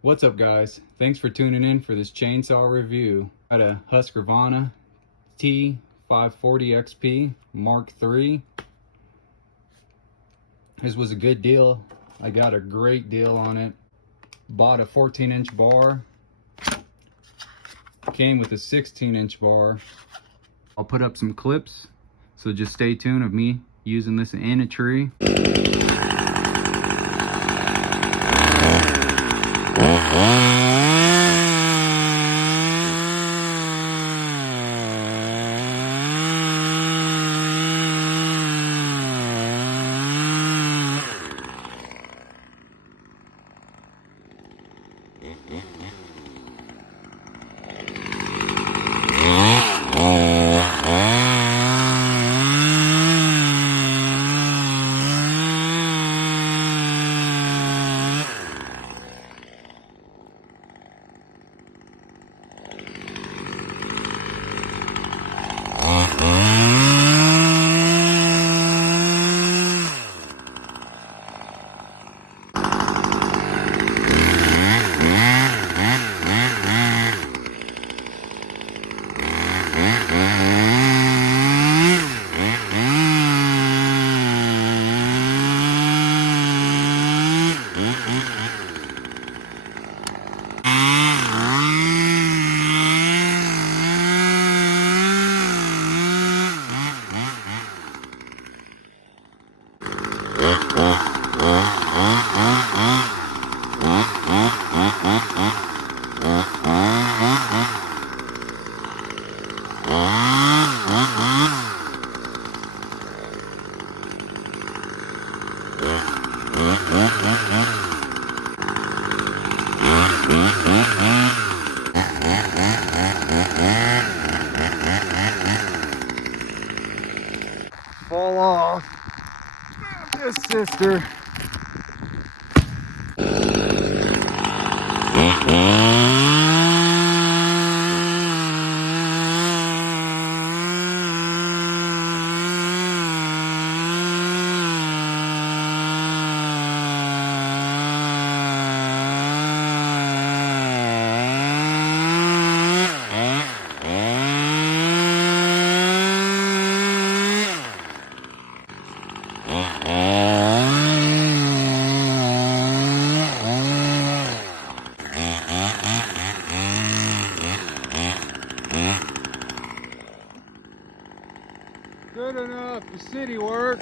What's up, guys? Thanks for tuning in for this chainsaw review. Got a Husqvarna T540XP Mark III. This was a good deal. I got a great deal on it. Bought a 14-inch bar. Came with a 16-inch bar. I'll put up some clips, so just stay tuned of me using this in a tree. Fall off this sister. Good enough for city work.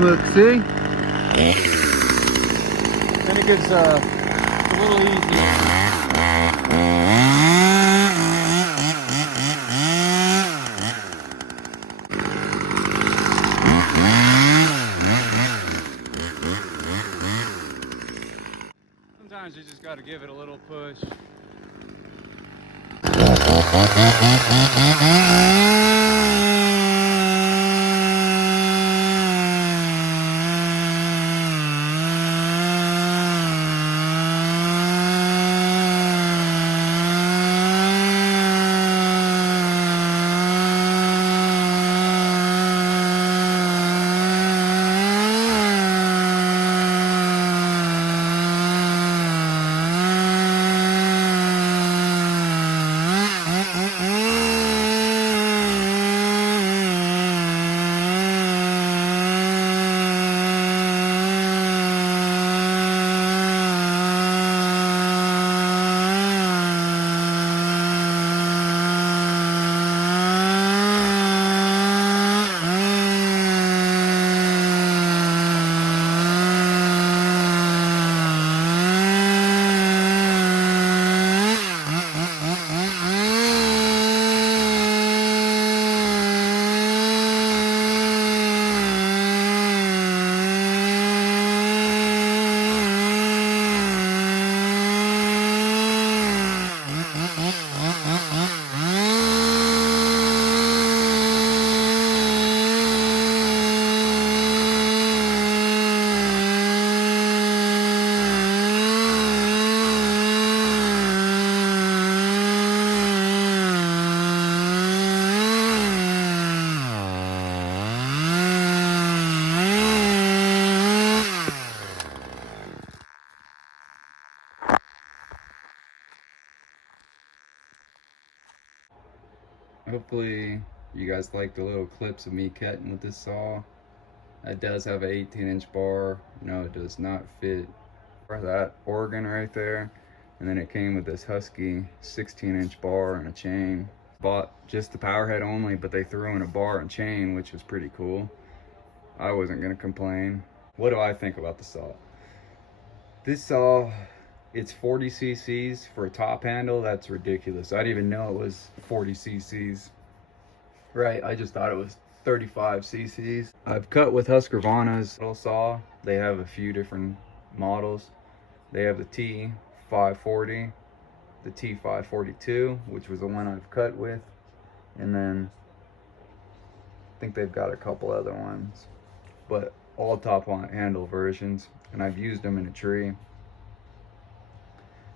Look, see? Then it gets a little easier. Sometimes you just got to give it a little push. Hopefully you guys like the little clips of me cutting with this saw. It does have an 18-inch bar. No, it does not fit for that organ right there. And then it came with this Husky 16-inch bar and a chain. Bought just the power head only, but they threw in a bar and chain, which was pretty cool. I wasn't gonna complain. What do I think about the saw? This saw, it's 40 cc's for a top handle. That's ridiculous. I didn't even know it was 40 cc's. Right, I just thought it was 35 cc's. I've cut with Husqvarna's little saw. They have a few different models. They have the T540, the T542, which was the one I've cut with, and then I think they've got a couple other ones, but all top handle versions, and I've used them in a tree.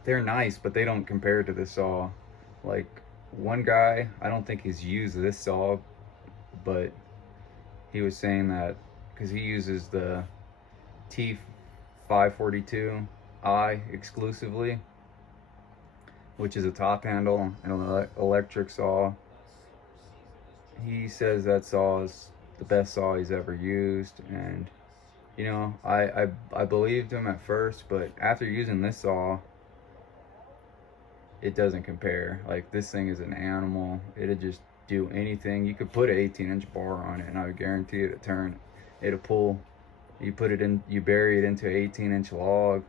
They're nice, but they don't compare to this saw. Like, one guy, I don't think he's used this saw, but he was saying that because he uses the T542i exclusively, which is a top handle and an electric saw. He says that saw is the best saw he's ever used, and you know, I believed him at first, but after using this saw, it doesn't compare. Like, this thing is an animal. It'll just do anything. You could put an 18-inch bar on it and I would guarantee it'll turn. It'll pull. You put it in, you bury it into an 18-inch log,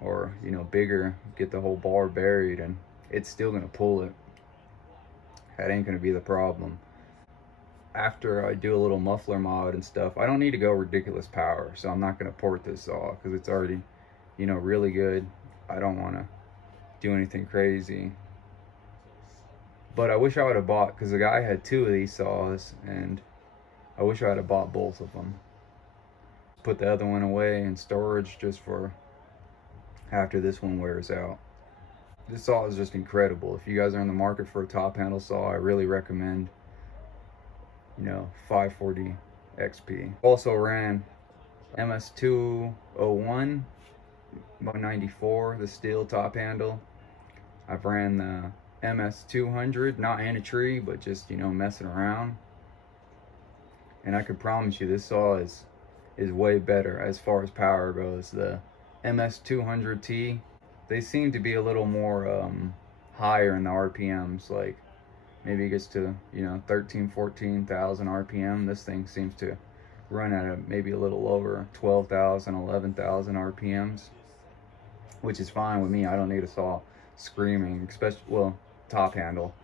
or you know, bigger, get the whole bar buried, and it's still gonna pull it. That ain't gonna be the problem. After I do a little muffler mod and stuff, I don't need to go ridiculous power, so I'm not gonna port this saw because it's already, you know, really good. I don't want to do anything crazy, but I wish I would have bought, because the guy had 2 of these saws, and I wish I would have bought both of them. Put the other one away in storage just for after this one wears out. This saw is just incredible. If you guys are in the market for a top handle saw, I really recommend, you know, 540 XP. Also ran MS201 94, the steel top handle. I've ran the MS200, not in a tree, but just, you know, messing around. And I can promise you this saw is way better as far as power goes. The MS200T, they seem to be a little more higher in the RPMs. Like, maybe it gets to, you know, 14,000 RPM. This thing seems to run at maybe a little lower, 12,000, 11,000 RPMs, which is fine with me. I don't need a saw screaming, especially, well, top handle.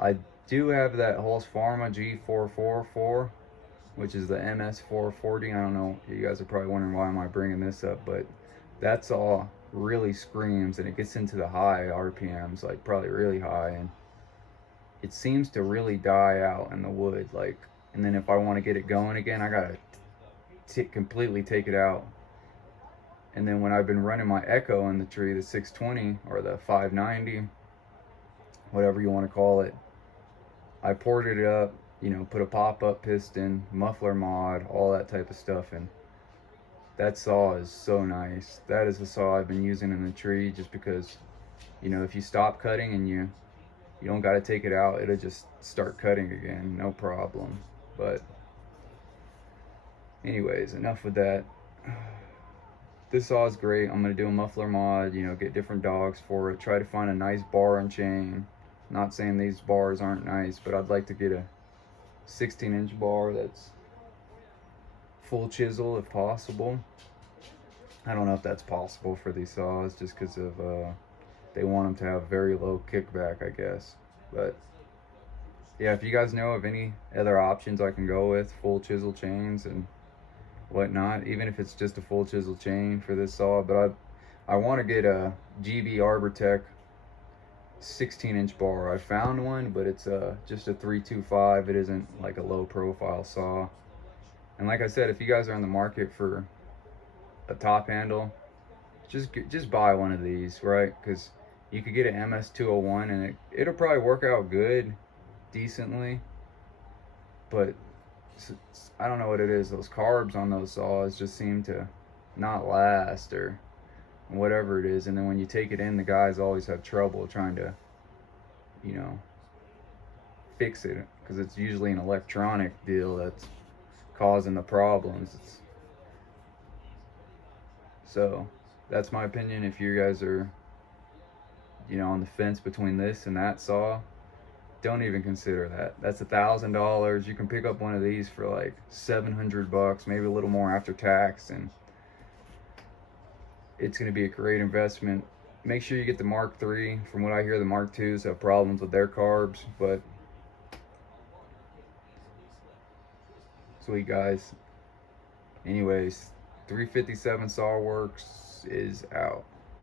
I do have that Husqvarna G444, which is the MS440. I don't know, you guys are probably wondering why am I bringing this up, but that saw really screams, and it gets into the high RPMs, like probably really high, and it seems to really die out in the wood. Like, and then if I want to get it going again, I gotta completely take it out. And then when I've been running my Echo in the tree, the 620 or the 590, whatever you want to call it, I ported it up, you know, put a pop-up piston, muffler mod, all that type of stuff, and that saw is so nice. That is the saw I've been using in the tree, just because, you know, if you stop cutting and you don't got to take it out, it'll just start cutting again, no problem. But anyways, enough with that. This saw is great. I'm gonna do a muffler mod, you know, get different dogs for it, try to find a nice bar and chain. Not saying these bars aren't nice, but I'd like to get a 16-inch bar that's full chisel if possible. I don't know if that's possible for these saws, just because of they want them to have very low kickback, I guess. But yeah, if you guys know of any other options I can go with, full chisel chains and whatnot, even if it's just a full chisel chain for this saw. But I want to get a GB Arbor Tech 16-inch bar. I found one, but it's just a 325. It isn't like a low profile saw. And like I said, if you guys are in the market for a top handle, just buy one of these, right? Because you could get an MS201 and it'll probably work out good, decently, but I don't know what it is. Those carbs on those saws just seem to not last, or whatever it is. And then when you take it in, the guys always have trouble trying to, you know, fix it, because it's usually an electronic deal that's causing the problems. So that's my opinion. If you guys are, on the fence between this and that saw, don't even consider that. That's $1,000. You can pick up one of these for like $700, maybe a little more after tax, and it's going to be a great investment. Make sure you get the Mark III. From what I hear, the Mark IIs have problems with their carbs, but sweet, guys. Anyways, 357 SawWorks is out.